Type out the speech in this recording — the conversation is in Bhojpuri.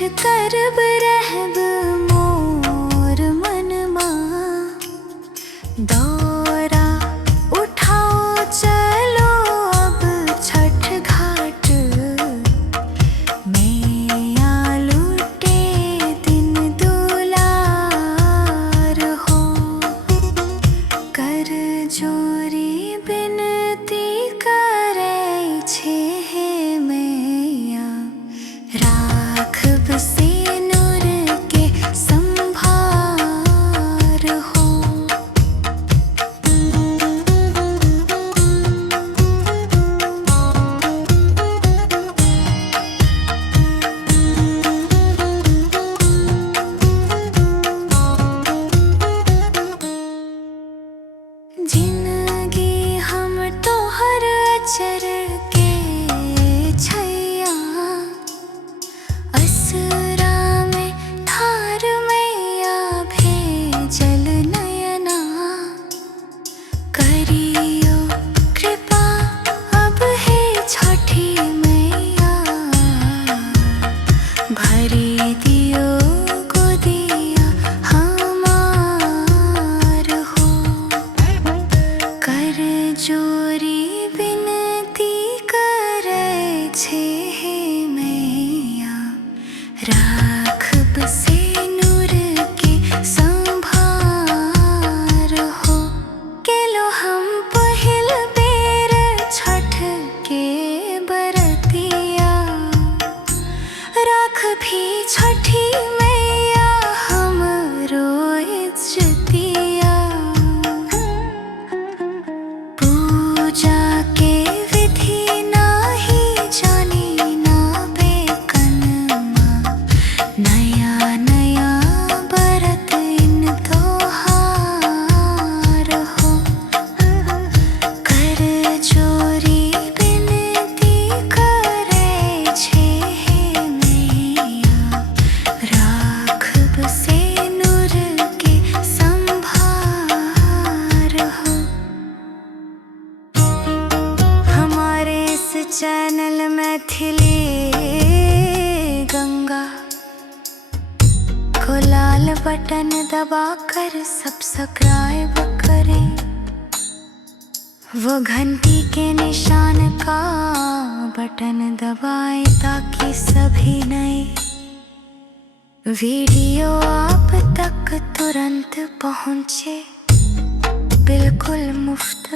करब रहब मोर मनमा। दौरा उठाओ चलो अब छठ घाट, मैया लूटे दिन दुलार हो। कर जोरी बिनती करे छे हे मैया, राखब सिनुर के संभार हो। जिंदगी हम तोहर अचर के छैया, असरा में थार मैया भेजल नयना। करियो कृपा अब हे छठी मैया, भरी दियो गोदिया हमार हो। कर जोरी बिनती करे छे हे मैया, राखब सिनुर के संभार हो। केलो हम पहिल बेर छठ के बरतिया, राखभी छठी मैया हमरो इज्जतिया। पूजा के विधि नाही जानी ना बेकनमा, नया नया बरत इन तोहार हो। कर जोरी बिनती करे छे हे मैया, राखब सिनुर के संभार हो। हमारे इस चैनल मैथिली गंगा को लाल बटन दबाकर सब्सक्राइब करें, वो घंटी के निशान का बटन दबाएं ताकि सभी नए वीडियो आप तक तुरंत पहुंचे, बिल्कुल मुफ्त।